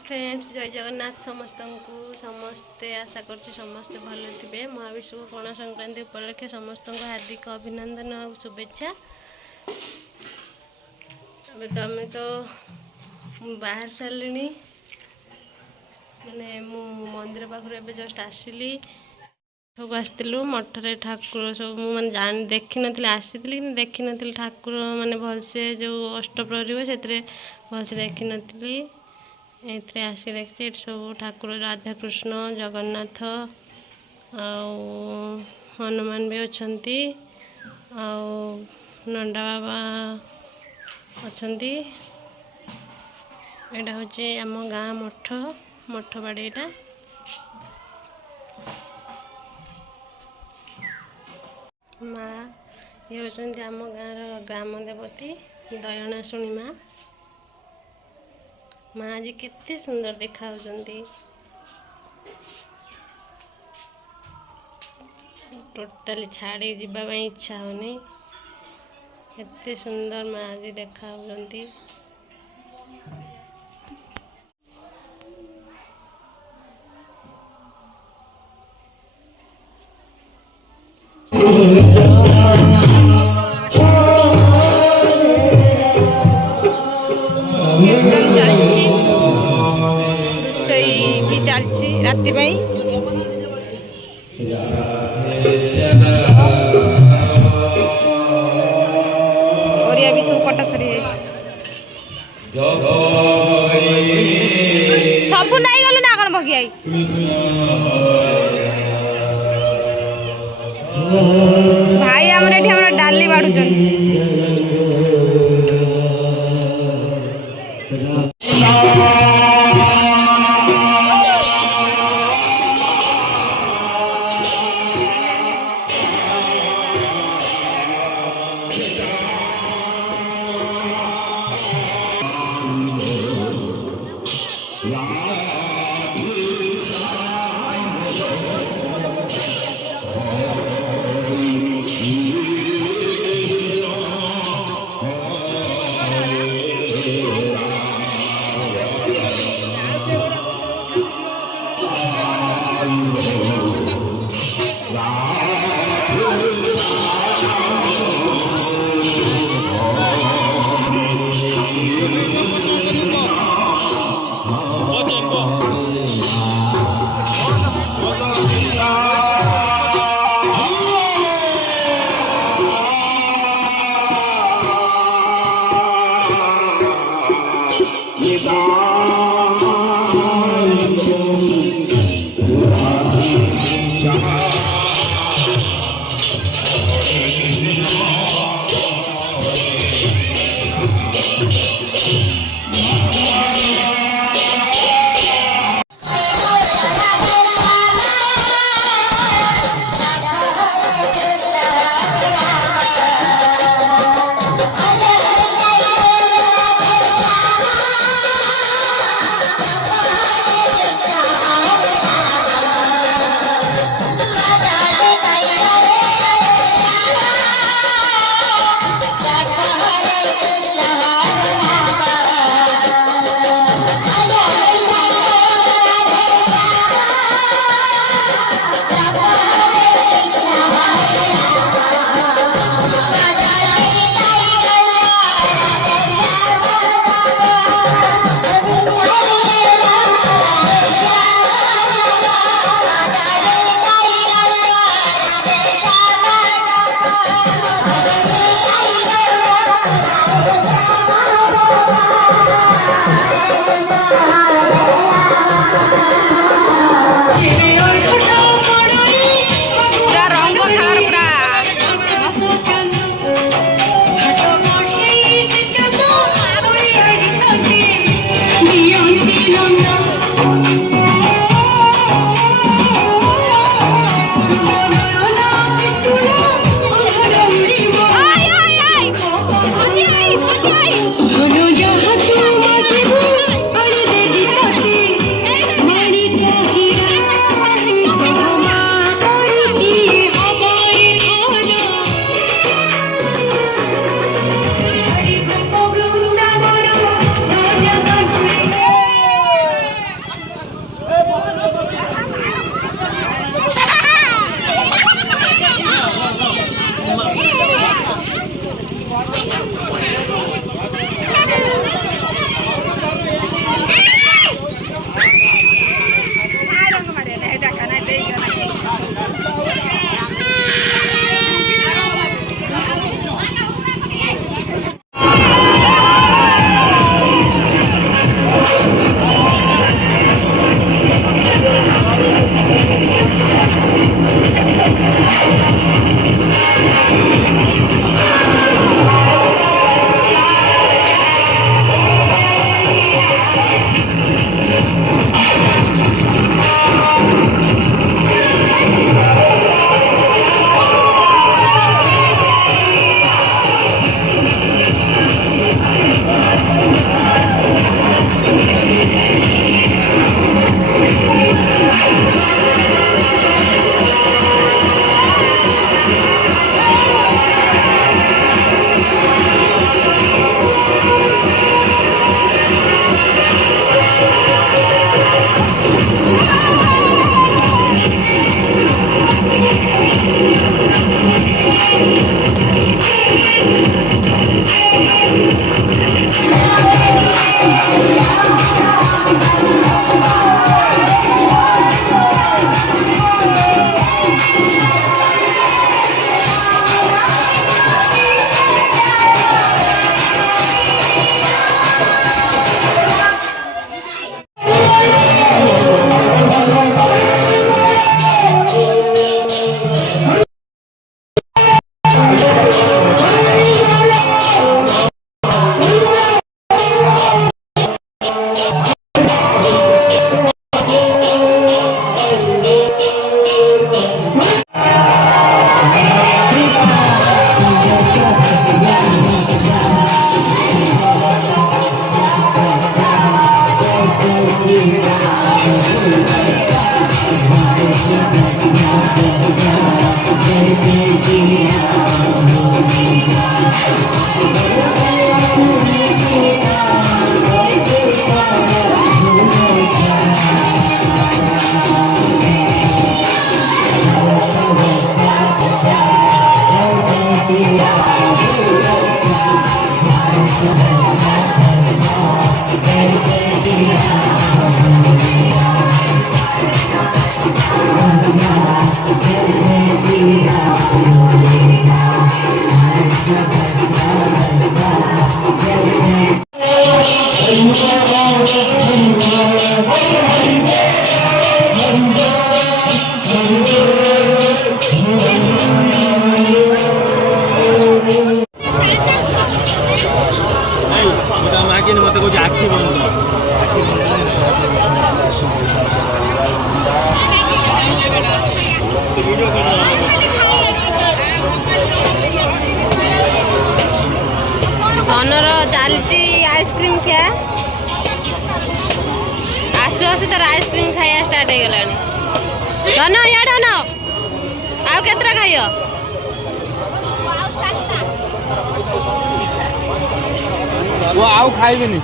Friends जय जगन्नाथ समस्त को समस्ते आशा करते समस्ते भल थे महाविश्व पणा संक्रांति उपलक्षे समस्त को हार्दिक अभिनंदन और शुभेच्छा। आम तो बाहर सारे मैंने मु मंदिर पाखर ए जस्ट आसली सब आसलु मठरे ठाकुर सब मैंने जान देखी नी आसी कि देखी नी ठाकुर मैंने भलसे जो अष्टप्रहरी हुए से भलसे देखी नी एथरे आसी देखते सब ठाकुर राधाकृष्ण जगन्नाथ हनुमान भी अच्छा नंदा बाबा अच्छा। यहाँ हूँ आम गाँ मठ मठ बाड़ीटा माँ ये होती आम गाँव ग्राम देवती दयनाशुणी माँ माँ आज केते सुंदर देखा टोटाली छाड़ी जावाई इच्छा होनी एते सुंदर माँ आज देखा कीर्तन चलती रोसई भी चलती राति ओरिया भी सब कटा सरी सब नहीं गलु ना कौन भगी आई भाई आमर डाली बाड़ुचन मत कौन आखि बंद धनर चलती आइसक्रीम खिया आसु आसु तार आइसक्रीम खाया स्टार्ट हो गला धन इे न आउ केतरा खाइ वो आउ खाइबेनी